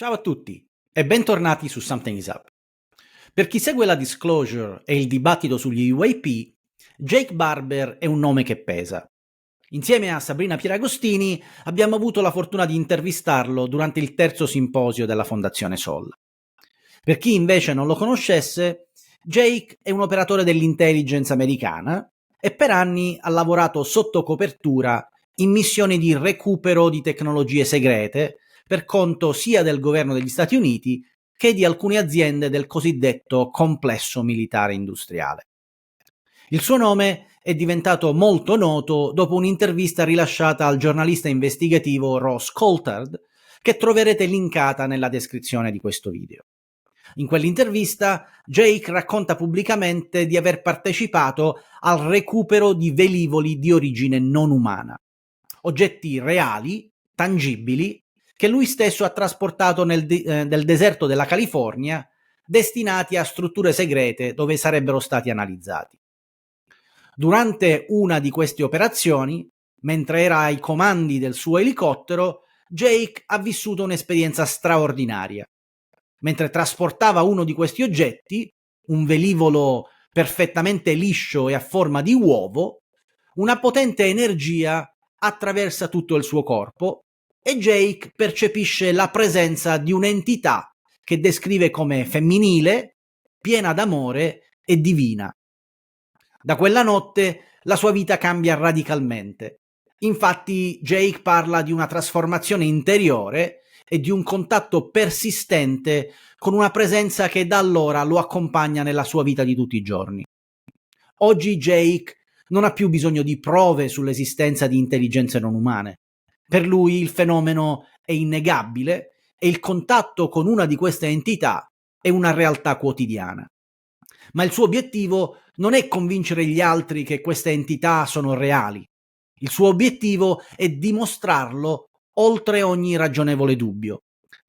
Ciao a tutti e bentornati su Something is Up. Per chi segue la disclosure e il dibattito sugli UAP, Jake Barber è un nome che pesa. Insieme a Sabrina Pieragostini abbiamo avuto la fortuna di intervistarlo durante il terzo simposio della Fondazione SOL. Per chi invece non lo conoscesse, Jake è un operatore dell'intelligence americana e per anni ha lavorato sotto copertura in missioni di recupero di tecnologie segrete per conto sia del governo degli Stati Uniti che di alcune aziende del cosiddetto complesso militare industriale. Il suo nome è diventato molto noto dopo un'intervista rilasciata al giornalista investigativo Ross Coulthard, che troverete linkata nella descrizione di questo video. In quell'intervista Jake racconta pubblicamente di aver partecipato al recupero di velivoli di origine non umana, oggetti reali, tangibili, che lui stesso ha trasportato nel deserto della California, destinati a strutture segrete dove sarebbero stati analizzati. Durante una di queste operazioni, mentre era ai comandi del suo elicottero, Jake ha vissuto un'esperienza straordinaria. Mentre trasportava uno di questi oggetti, un velivolo perfettamente liscio e a forma di uovo, una potente energia attraversa tutto il suo corpo e Jake percepisce la presenza di un'entità che descrive come femminile, piena d'amore e divina. Da quella notte la sua vita cambia radicalmente. Infatti Jake parla di una trasformazione interiore e di un contatto persistente con una presenza che da allora lo accompagna nella sua vita di tutti i giorni. Oggi Jake non ha più bisogno di prove sull'esistenza di intelligenze non umane. Per lui il fenomeno è innegabile e il contatto con una di queste entità è una realtà quotidiana. Ma il suo obiettivo non è convincere gli altri che queste entità sono reali. Il suo obiettivo è dimostrarlo oltre ogni ragionevole dubbio.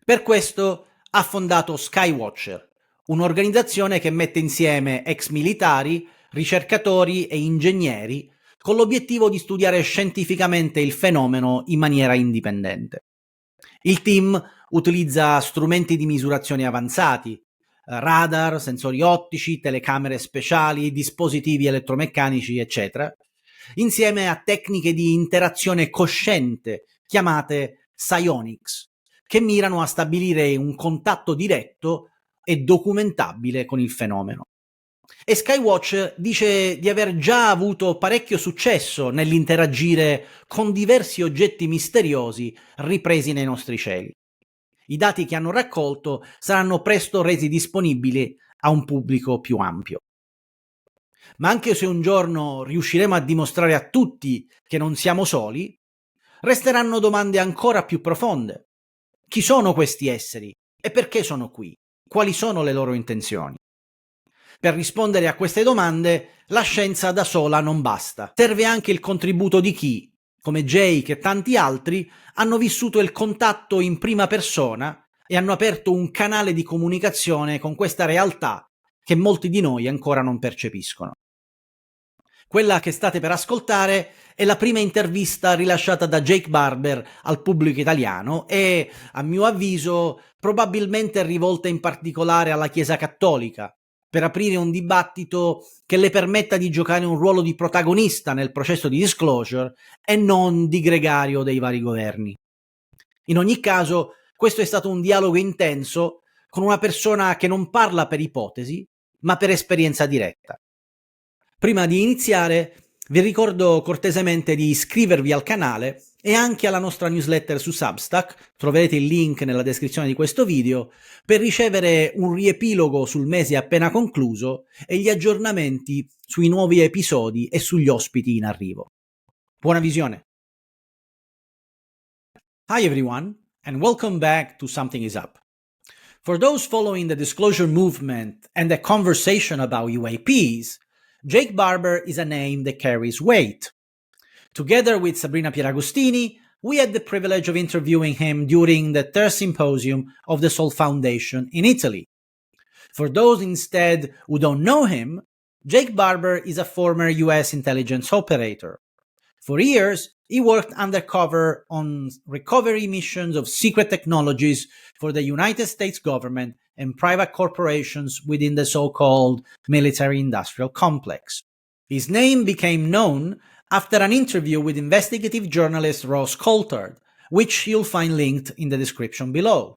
Per questo ha fondato Skywatcher, un'organizzazione che mette insieme ex militari, ricercatori e ingegneri con l'obiettivo di studiare scientificamente il fenomeno in maniera indipendente. Il team utilizza strumenti di misurazione avanzati, radar, sensori ottici, telecamere speciali, dispositivi elettromeccanici, eccetera, insieme a tecniche di interazione cosciente chiamate psionics, che mirano a stabilire un contatto diretto e documentabile con il fenomeno. E Skywatch dice di aver già avuto parecchio successo nell'interagire con diversi oggetti misteriosi ripresi nei nostri cieli. I dati che hanno raccolto saranno presto resi disponibili a un pubblico più ampio. Ma anche se un giorno riusciremo a dimostrare a tutti che non siamo soli, resteranno domande ancora più profonde. Chi sono questi esseri e perché sono qui? Quali sono le loro intenzioni? Per rispondere a queste domande, la scienza da sola non basta. Serve anche il contributo di chi, come Jake e tanti altri, hanno vissuto il contatto in prima persona e hanno aperto un canale di comunicazione con questa realtà che molti di noi ancora non percepiscono. Quella che state per ascoltare è la prima intervista rilasciata da Jake Barber al pubblico italiano e, a mio avviso, probabilmente rivolta in particolare alla Chiesa Cattolica, per aprire un dibattito che le permetta di giocare un ruolo di protagonista nel processo di disclosure e non di gregario dei vari governi. In ogni caso, questo è stato un dialogo intenso con una persona che non parla per ipotesi, ma per esperienza diretta. Prima di iniziare, vi ricordo cortesemente di iscrivervi al canale e anche alla nostra newsletter su Substack, troverete il link nella descrizione di questo video, per ricevere un riepilogo sul mese appena concluso e gli aggiornamenti sui nuovi episodi e sugli ospiti in arrivo. Buona visione! Hi everyone, and welcome back to Something is Up. For those following the disclosure movement and the conversation about UAPs, Jake Barber is a name that carries weight. Together with Sabrina Pieragostini, we had the privilege of interviewing him during the third symposium of the SOL Foundation in Italy. For those instead who don't know him, Jake Barber is a former US intelligence operator. For years, he worked undercover on recovery missions of secret technologies for the United States government and private corporations within the so-called military-industrial complex. His name became known after an interview with investigative journalist Ross Coulthard, which you'll find linked in the description below.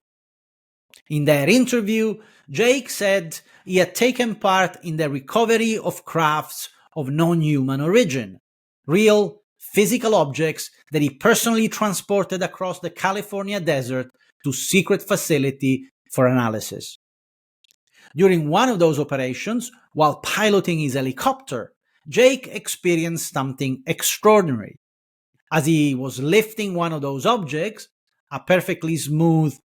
In their interview, Jake said he had taken part in the recovery of crafts of non-human origin, real, physical objects that he personally transported across the California desert to secret facility for analysis. During one of those operations, while piloting his helicopter, Jake experienced something extraordinary. As he was lifting one of those objects, a perfectly smooth,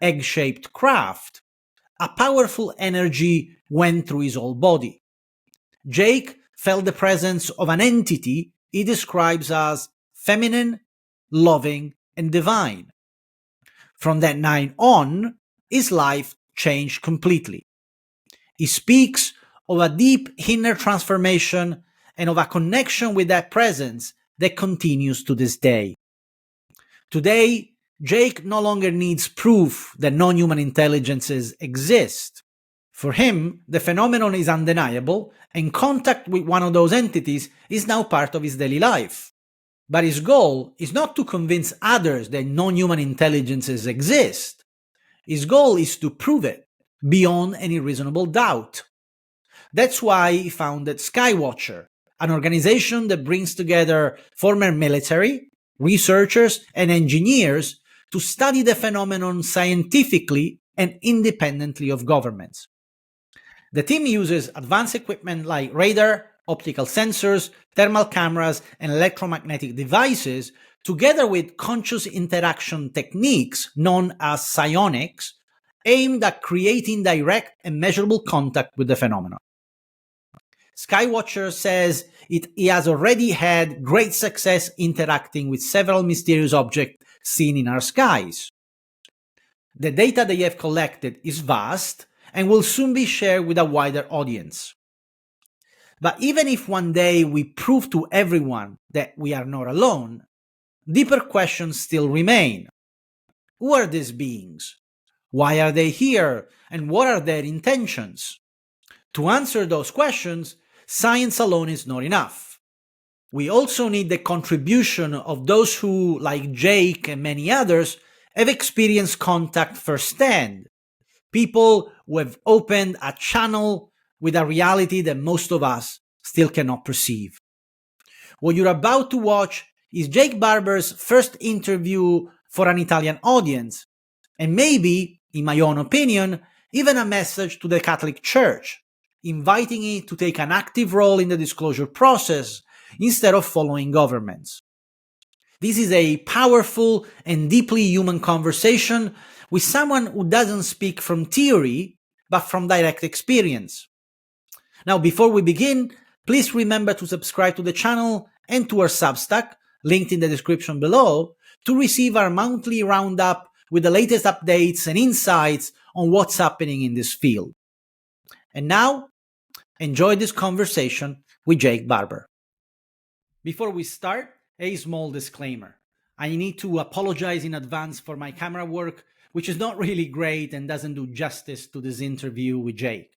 egg-shaped craft, a powerful energy went through his whole body. Jake felt the presence of an entity he describes as feminine, loving, and divine. From that night on, his life changed completely. He speaks of a deep inner transformation and of a connection with that presence that continues to this day. Today, Jake no longer needs proof that non-human intelligences exist. For him, the phenomenon is undeniable, and contact with one of those entities is now part of his daily life. But his goal is not to convince others that non-human intelligences exist. His goal is to prove it beyond any reasonable doubt. That's why he founded Skywatcher, an organization that brings together former military, researchers, and engineers to study the phenomenon scientifically and independently of governments. The team uses advanced equipment like radar, optical sensors, thermal cameras, and electromagnetic devices, together with conscious interaction techniques known as psionics, aimed at creating direct and measurable contact with the phenomenon. Skywatcher says he has already had great success interacting with several mysterious objects seen in our skies. The data they have collected is vast and will soon be shared with a wider audience. But even if one day we prove to everyone that we are not alone, deeper questions still remain. Who are these beings? Why are they here? And what are their intentions? To answer those questions, science alone is not enough. We also need the contribution of those who, like Jake and many others, have experienced contact firsthand. People who have opened a channel with a reality that most of us still cannot perceive. What you're about to watch is Jake Barber's first interview for an Italian audience, and maybe, in my own opinion, even a message to the Catholic Church, inviting it to take an active role in the disclosure process instead of following governments. This is a powerful and deeply human conversation with someone who doesn't speak from theory, but from direct experience. Now, before we begin, please remember to subscribe to the channel and to our Substack, linked in the description below, to receive our monthly roundup with the latest updates and insights on what's happening in this field. And now, enjoy this conversation with Jake Barber. Before we start, a small disclaimer. I need to apologize in advance for my camera work, which is not really great and doesn't do justice to this interview with Jake.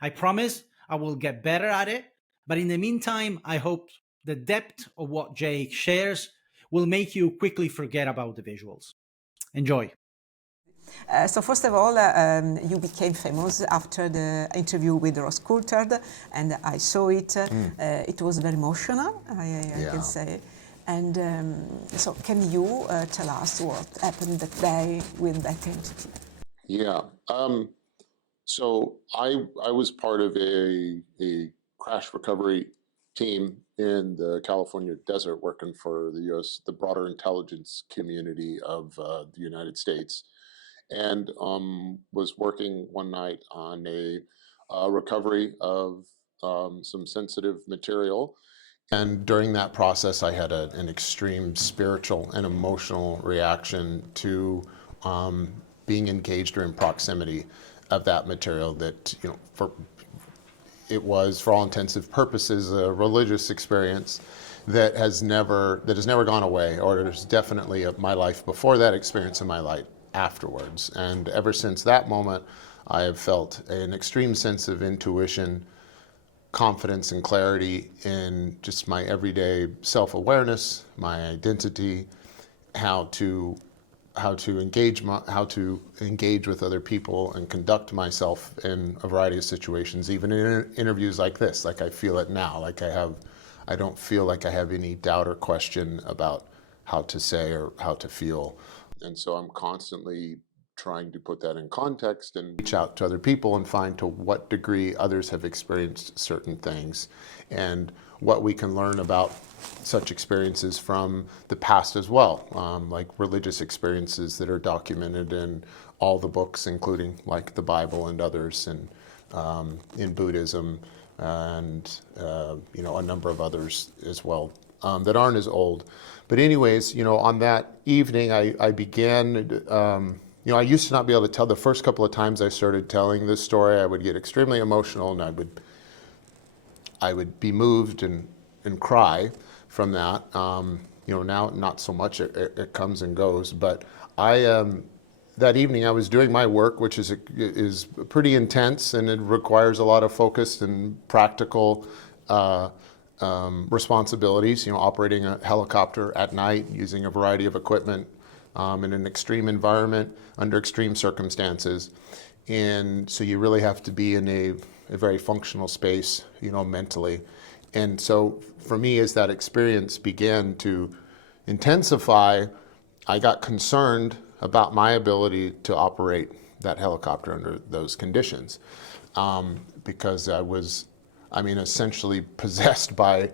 I promise I will get better at it, but in the meantime, I hope the depth of what Jake shares will make you quickly forget about the visuals. Enjoy. So first of all, you became famous after the interview with Ross Coulthard, and I saw it. It was very emotional, I can say. And so can you tell us what happened that day with that entity? Yeah. So I was part of a crash recovery team in the California desert working for the U.S., the broader intelligence community of the United States, and was working one night on a recovery of some sensitive material. And during that process, I had an extreme spiritual and emotional reaction to being engaged or in proximity of that material that, it was, for all intensive purposes, a religious experience that has never gone away, or there's definitely my life before that experience and my life afterwards. And ever since that moment, I have felt an extreme sense of intuition, confidence, and clarity in just my everyday self-awareness, my identity, how to engage with other people and conduct myself in a variety of situations, even in interviews like this. Like I feel it now. Like I don't feel like I have any doubt or question about how to say or how to feel. And so I'm constantly trying to put that in context and reach out to other people and find to what degree others have experienced certain things and what we can learn about such experiences from the past as well, like religious experiences that are documented in all the books, including like the Bible and others, and in Buddhism, and a number of others as well that aren't as old. But anyways, on that evening, I began. I used to not be able to tell. The first couple of times I started telling this story, I would get extremely emotional, and I would be moved and cry from that. Now not so much. It comes and goes. But that evening I was doing my work, which is pretty intense, and it requires a lot of focus and practical responsibilities. Operating a helicopter at night, using a variety of equipment in an extreme environment under extreme circumstances, and so you really have to be in a very functional space, mentally. And so for me, as that experience began to intensify, I got concerned about my ability to operate that helicopter under those conditions, because I was, essentially possessed by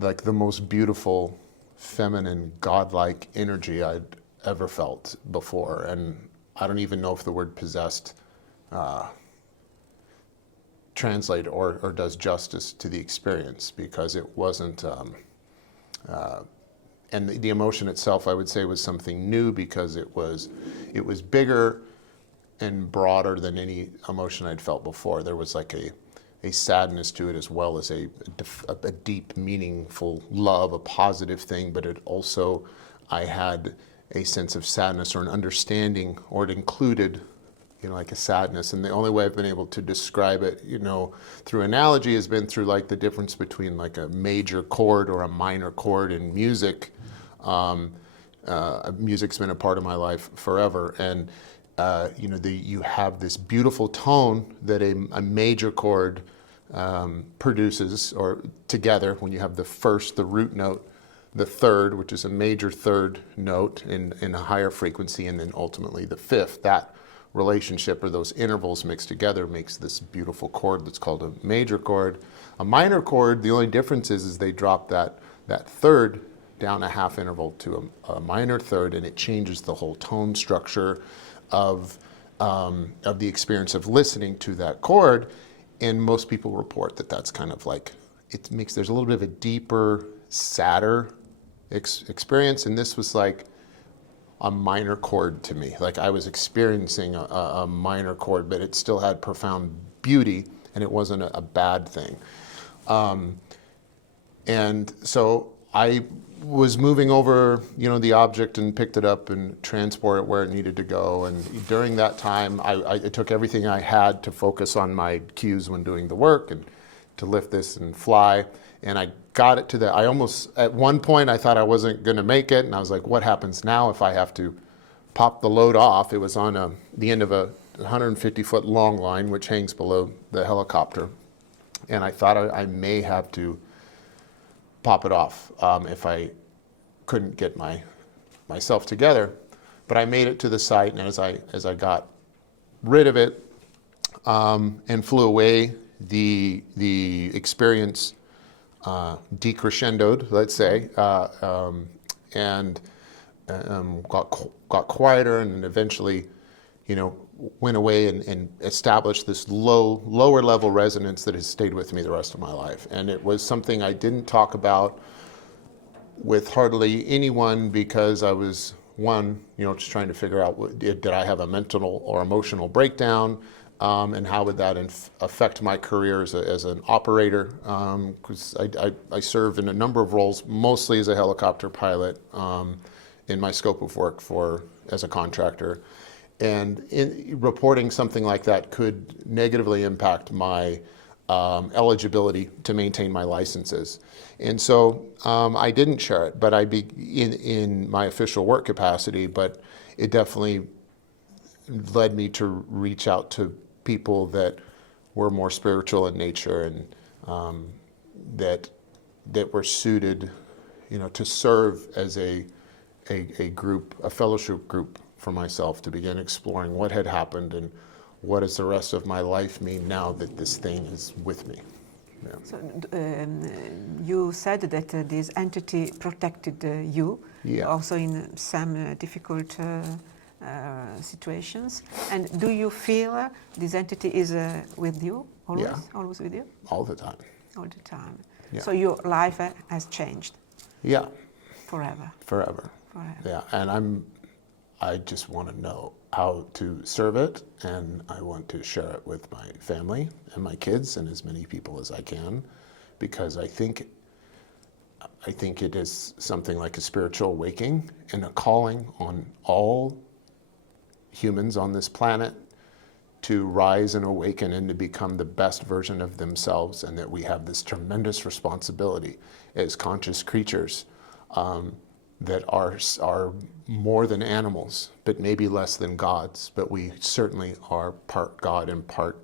like the most beautiful, feminine, godlike energy I'd ever felt before. And I don't even know if the word possessed translate or does justice to the experience, because it wasn't, and the emotion itself, I would say, was something new, because it was bigger and broader than any emotion I'd felt before. There was like a sadness to it, as well as a deep, meaningful love, a positive thing, but it also, I had a sense of sadness or an understanding, or it included like a sadness. And the only way I've been able to describe it, through analogy, has been through like the difference between like a major chord or a minor chord in music. Music's been a part of my life forever. And, you have this beautiful tone that a major chord produces, or together, when you have the root note, the third, which is a major third note in a higher frequency, and then ultimately the fifth. That relationship, or those intervals mixed together, makes this beautiful chord that's called a major chord. A minor chord, the only difference is they drop that third down a half interval to a minor third, and it changes the whole tone structure of the experience of listening to that chord. And most people report that that's kind of like, there's a little bit of a deeper, sadder experience. And this was like a minor chord to me. Like I was experiencing a minor chord, but it still had profound beauty, and it wasn't a bad thing. And so I was moving over, the object, and picked it up and transport it where it needed to go. And during that time, I took everything I had to focus on my cues when doing the work, and to lift this and fly. And I got it to I almost, at one point, I thought I wasn't going to make it. And I was like, what happens now if I have to pop the load off? It was on the end of a 150-foot long line, which hangs below the helicopter. And I thought I may have to pop it off if I couldn't get myself together. But I made it to the site, and as I got rid of it and flew away, the experience decrescendoed, let's say, and got quieter, and eventually, went away and established this lower level resonance that has stayed with me the rest of my life. And it was something I didn't talk about with hardly anyone, because I was, just trying to figure out, did I have a mental or emotional breakdown? and how would that affect my career as an operator? Because I serve in a number of roles, mostly as a helicopter pilot in my scope of work as a contractor. And reporting something like that could negatively impact my eligibility to maintain my licenses. And so I didn't share it, but in my official work capacity, but it definitely led me to reach out to people that were more spiritual in nature and that were suited, to serve as a group, a fellowship group for myself, to begin exploring what had happened and what does the rest of my life mean now that this thing is with me. Yeah. So you said that this entity protected you, also in some difficult situations. And do you feel this entity is with you always? Yeah. Always with you? All the time. All the time. Yeah. So your life has changed? Yeah. Forever. Forever. Yeah, and I just want to know how to serve it, and I want to share it with my family and my kids and as many people as I can, because I think it is something like a spiritual awakening and a calling on all humans on this planet to rise and awaken and to become the best version of themselves, and that we have this tremendous responsibility as conscious creatures that are more than animals, but maybe less than gods. But we certainly are part God and part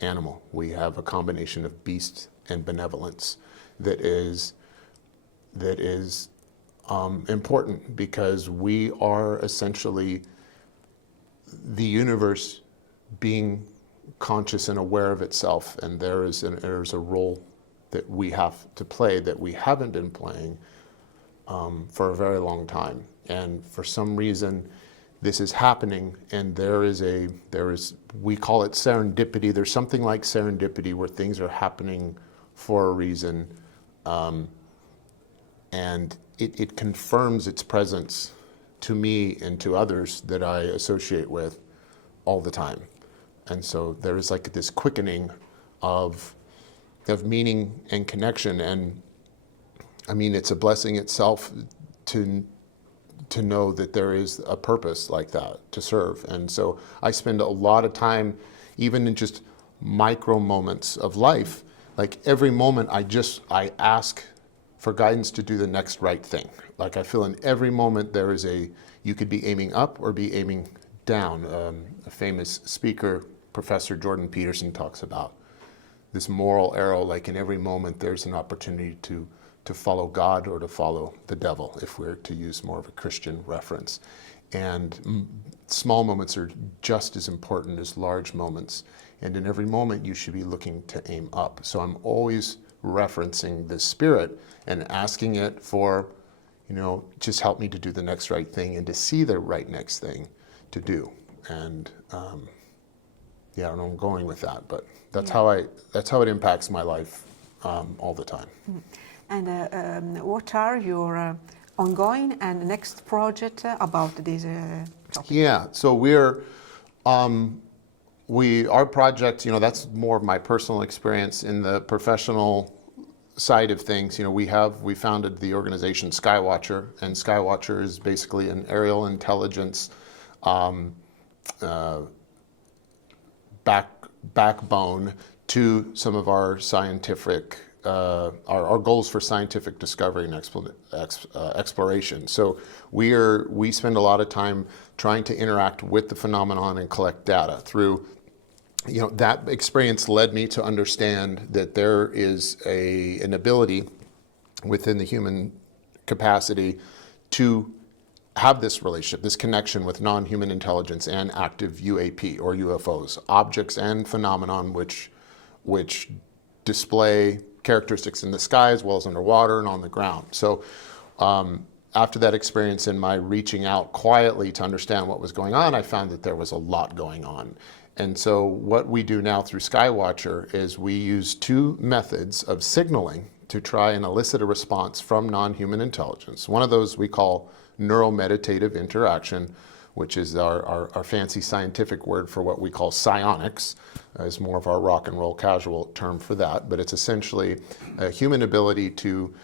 animal. We have a combination of beast and benevolence that is important, because we are essentially the universe being conscious and aware of itself, and there's a role that we have to play that we haven't been playing for a very long time. And for some reason, this is happening, and there is we call it serendipity. There's something like serendipity where things are happening for a reason, and it confirms its presence to me and to others that I associate with all the time. And so there is like this quickening of meaning and connection, and I mean, it's a blessing itself to know that there is a purpose like that to serve. And so I spend a lot of time, even in just micro moments of life, like every moment I ask for guidance to do the next right thing. Like I feel in every moment there is you could be aiming up or be aiming down. A famous speaker, Professor Jordan Peterson, talks about this moral arrow, like in every moment there's an opportunity to follow God or to follow the devil, if we're to use more of a Christian reference. And small moments are just as important as large moments. And in every moment you should be looking to aim up. So I'm always referencing the spirit and asking it for, just help me to do the next right thing and to see the right next thing to do. And I don't know, I'm going with that, but that's how it impacts my life all the time. And what are your ongoing and next project about this topic? Yeah, so our project, that's more of my personal experience. In the professional side of things, we founded the organization Skywatcher, and Skywatcher is basically an aerial intelligence backbone to some of our scientific our goals for scientific discovery and exploration. So we spend a lot of time trying to interact with the phenomenon and collect data. Through that experience led me to understand that there is an ability within the human capacity to have this relationship, this connection with non-human intelligence and active UAP or UFOs, objects and phenomenon which display characteristics in the sky as well as underwater and on the ground. So after that experience and my reaching out quietly to understand what was going on, I found that there was a lot going on. And so what we do now through Skywatcher is we use two methods of signaling to try and elicit a response from non-human intelligence. One of those we call neuromeditative interaction, which is our fancy scientific word for what we call psionics, is more of our rock and roll casual term for that. But it's essentially a human ability to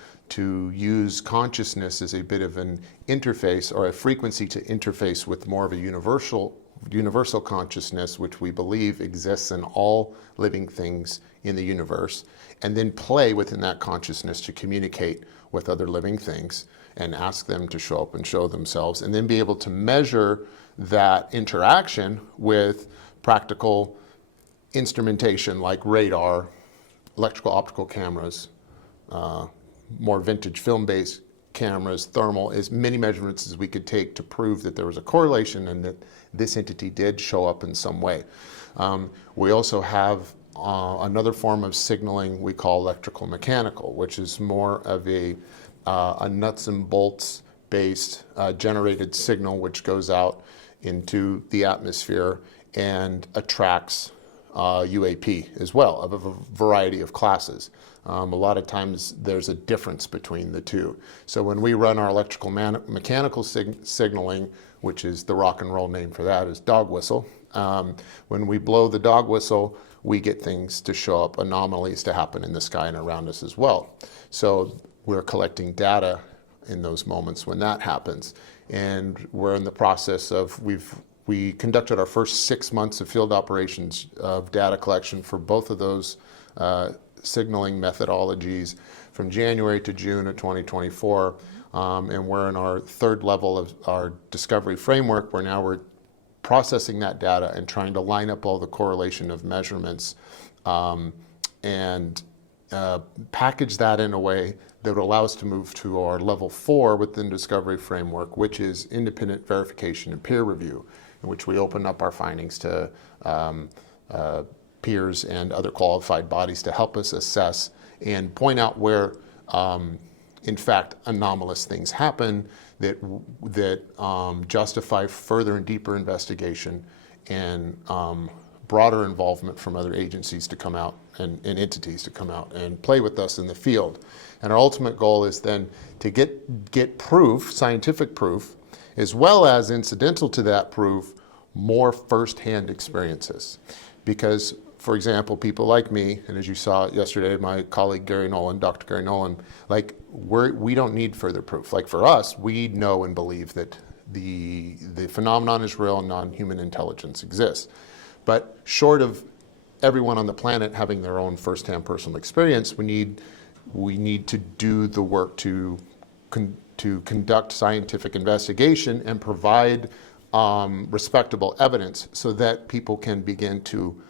use consciousness as a bit of an interface or a frequency to interface with more of a universal consciousness, which we believe exists in all living things in the universe, and then play within that consciousness to communicate with other living things and ask them to show up and show themselves, and then be able to measure that interaction with practical instrumentation like radar, electrical optical cameras, more vintage film-based cameras, thermal, as many measurements as we could take to prove that there was a correlation and that this entity did show up in some way. We also have another form of signaling we call electrical mechanical, which is more of a nuts and bolts based generated signal which goes out into the atmosphere and attracts UAP as well, of a variety of classes. A lot of times there's a difference between the two. So when we run our electrical mechanical signaling, which is the rock and roll name for that is dog whistle, when we blow the dog whistle, we get things to show up, anomalies to happen in the sky and around us as well. So we're collecting data in those moments when that happens. And we're in the process of, we conducted our first 6 months of field operations of data collection for both of those signaling methodologies from January to June of 2024. And we're in our third level of our discovery framework, where now we're processing that data and trying to line up all the correlation of measurements and package that in a way that would allow us to move to our level 4 within discovery framework, which is independent verification and peer review, in which we open up our findings to peers and other qualified bodies to help us assess and point out where, in fact, anomalous things happen that justify further and deeper investigation and broader involvement from other agencies to come out and entities to come out and play with us in the field. And our ultimate goal is then to get proof, scientific proof, as well as incidental to that proof, more firsthand experiences. Because, for example, people like me, and as you saw yesterday, my colleague Gary Nolan, Dr. Gary Nolan, like we don't need further proof. Like for us, we know and believe that the phenomenon is real and non-human intelligence exists. But short of everyone on the planet having their own firsthand personal experience, we need to do the work to conduct scientific investigation and provide respectable evidence so that people can begin to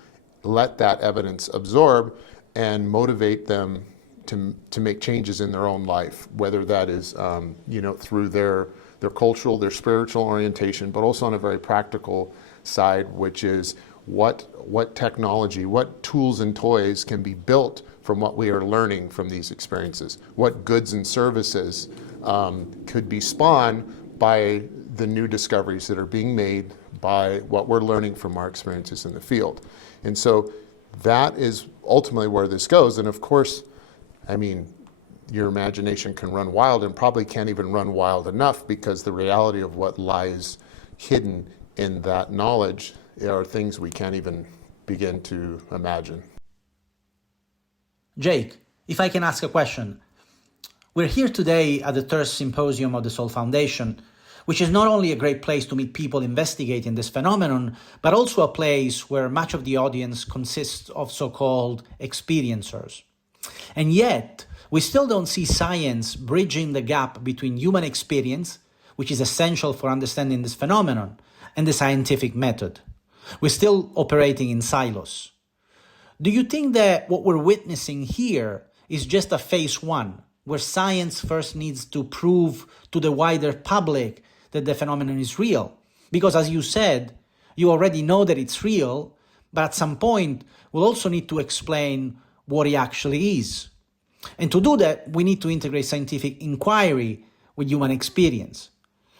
let that evidence absorb and motivate them to make changes in their own life, whether that is through their cultural, their spiritual orientation, but also on a very practical side, which is what technology, what tools and toys can be built from what we are learning from these experiences, what goods and services could be spawned by the new discoveries that are being made by what we're learning from our experiences in the field. And so that is ultimately where this goes. And of course, I mean, your imagination can run wild and probably can't even run wild enough, because the reality of what lies hidden in that knowledge are things we can't even begin to imagine. Jake, if I can ask a question. We're here today at the third symposium of the SOL Foundation, which is not only a great place to meet people investigating this phenomenon, but also a place where much of the audience consists of so-called experiencers. And yet, we still don't see science bridging the gap between human experience, which is essential for understanding this phenomenon, and the scientific method. We're still operating in silos. Do you think that what we're witnessing here is just a phase 1, where science first needs to prove to the wider public that the phenomenon is real? Because as you said, you already know that it's real, but at some point we'll also need to explain what it actually is. And to do that, we need to integrate scientific inquiry with human experience.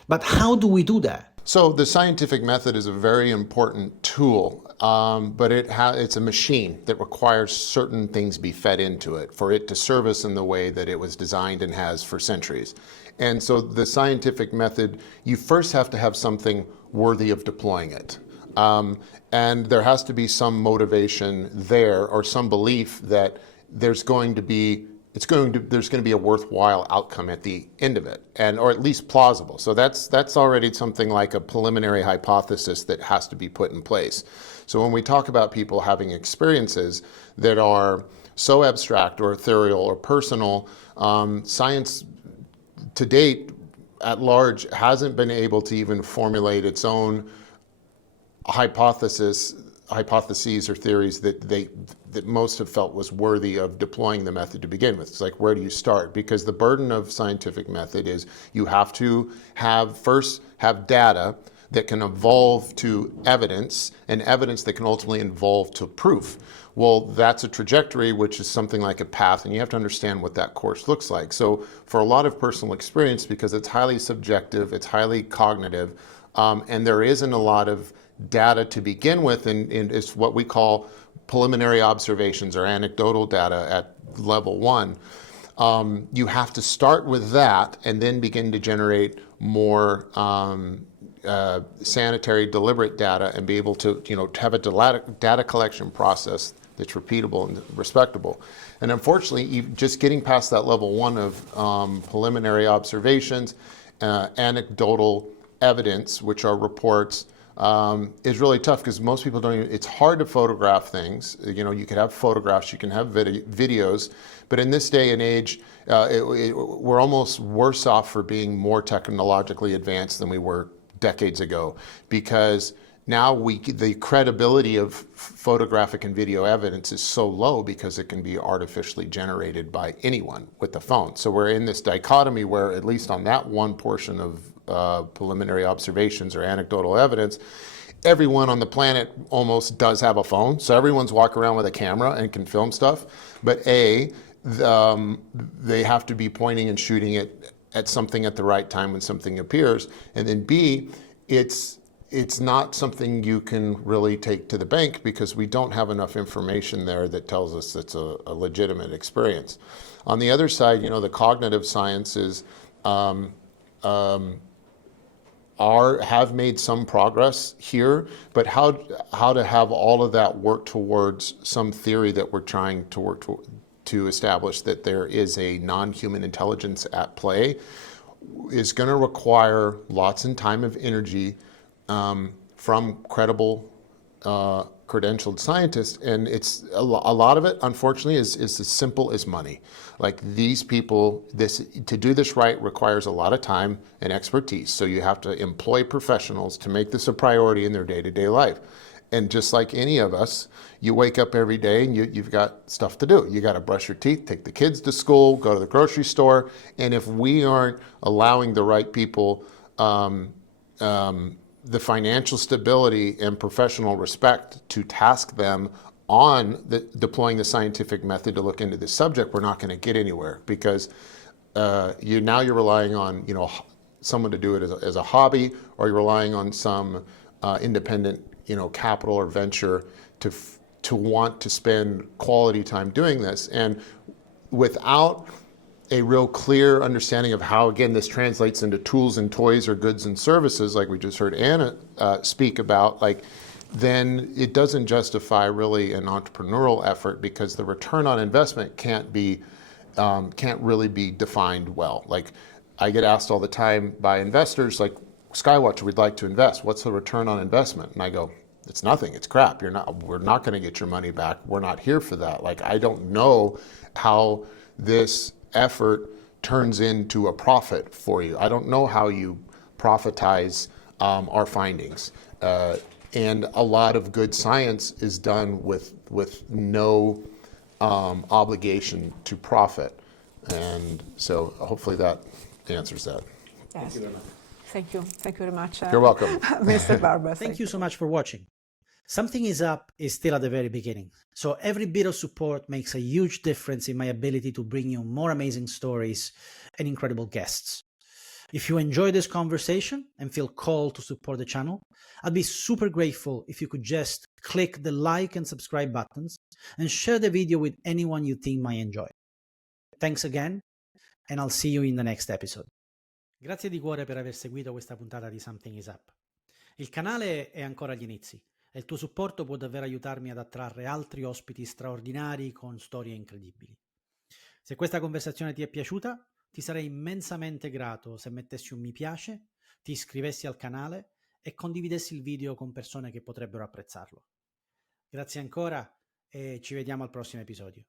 But how do we do that? So the scientific method is a very important tool but it's a machine that requires certain things be fed into it for it to service in the way that it was designed and has for centuries. And so the scientific method, you first have to have something worthy of deploying it. And there has to be some motivation there, or some belief that there's going to be a worthwhile outcome at the end of it, or at least plausible. So that's already something like a preliminary hypothesis that has to be put in place. So when we talk about people having experiences that are so abstract or ethereal or personal, science to date at large hasn't been able to even formulate its own hypotheses or theories that most have felt was worthy of deploying the method to begin with. It's like, where do you start? Because the burden of scientific method is you have to first have data that can evolve to evidence, and evidence that can ultimately evolve to proof. Well, that's a trajectory, which is something like a path, and you have to understand what that course looks like. So for a lot of personal experience, because it's highly subjective, it's highly cognitive, and there isn't a lot of data to begin with, and it's what we call preliminary observations or anecdotal data at level 1. You have to start with that and then begin to generate more sanitary, deliberate data, and be able to, have a data collection process that's repeatable and respectable. And unfortunately, just getting past that level 1 of preliminary observations, anecdotal evidence, which are reports, is really tough, because most people don't even, it's hard to photograph things. You could have photographs, you can have videos, but in this day and age, we're almost worse off for being more technologically advanced than we were decades ago, because now the credibility of photographic and video evidence is so low because it can be artificially generated by anyone with the phone. So we're in this dichotomy where, at least on that one portion of preliminary observations or anecdotal evidence, everyone on the planet almost does have a phone. So everyone's walking around with a camera and can film stuff. But they have to be pointing and shooting it at something at the right time when something appears. And then B, it's not something you can really take to the bank, because we don't have enough information there that tells us it's a legitimate experience. On the other side, the cognitive sciences have made some progress here, but how to have all of that work towards some theory that we're trying to work to establish that there is a non-human intelligence at play is going to require lots and time of energy from credible, credentialed scientists, and it's a lot of it, unfortunately, is as simple as money. Like, these people, to do this right requires a lot of time and expertise. So you have to employ professionals to make this a priority in their day-to-day life. And just like any of us, you wake up every day and you've got stuff to do. You got to brush your teeth, take the kids to school, go to the grocery store. And if we aren't allowing the right people the financial stability and professional respect to task them on deploying the scientific method to look into this subject, we're not going to get anywhere, because you're relying on someone to do it as a hobby, or you're relying on some independent capital or venture to want to spend quality time doing this. And without a real clear understanding of how, again, this translates into tools and toys or goods and services, like we just heard Anna speak about, then it doesn't justify really an entrepreneurial effort, because the return on investment can't really be defined well. Like, I get asked all the time by investors, like, Skywatcher, we'd like to invest. What's the return on investment? And I go, it's nothing. It's crap. We're not going to get your money back. We're not here for that. Like, I don't know how this effort turns into a profit for you. I don't know how you profitize our findings. And a lot of good science is done with no obligation to profit. And so hopefully that answers that. Yes. Thank you very much. Thank you very much. You're welcome. Mr. Barber. Thank you so much for watching. Something is Up is still at the very beginning, so every bit of support makes a huge difference in my ability to bring you more amazing stories and incredible guests. If you enjoy this conversation and feel called to support the channel, I'd be super grateful if you could just click the like and subscribe buttons and share the video with anyone you think might enjoy. Thanks again, and I'll see you in the next episode. Grazie di cuore per aver seguito questa puntata di Something is Up. Il canale è ancora agli inizi e il tuo supporto può davvero aiutarmi ad attrarre altri ospiti straordinari con storie incredibili. Se questa conversazione ti è piaciuta, ti sarei immensamente grato se mettessi un mi piace, ti iscrivessi al canale e condividessi il video con persone che potrebbero apprezzarlo. Grazie ancora e ci vediamo al prossimo episodio.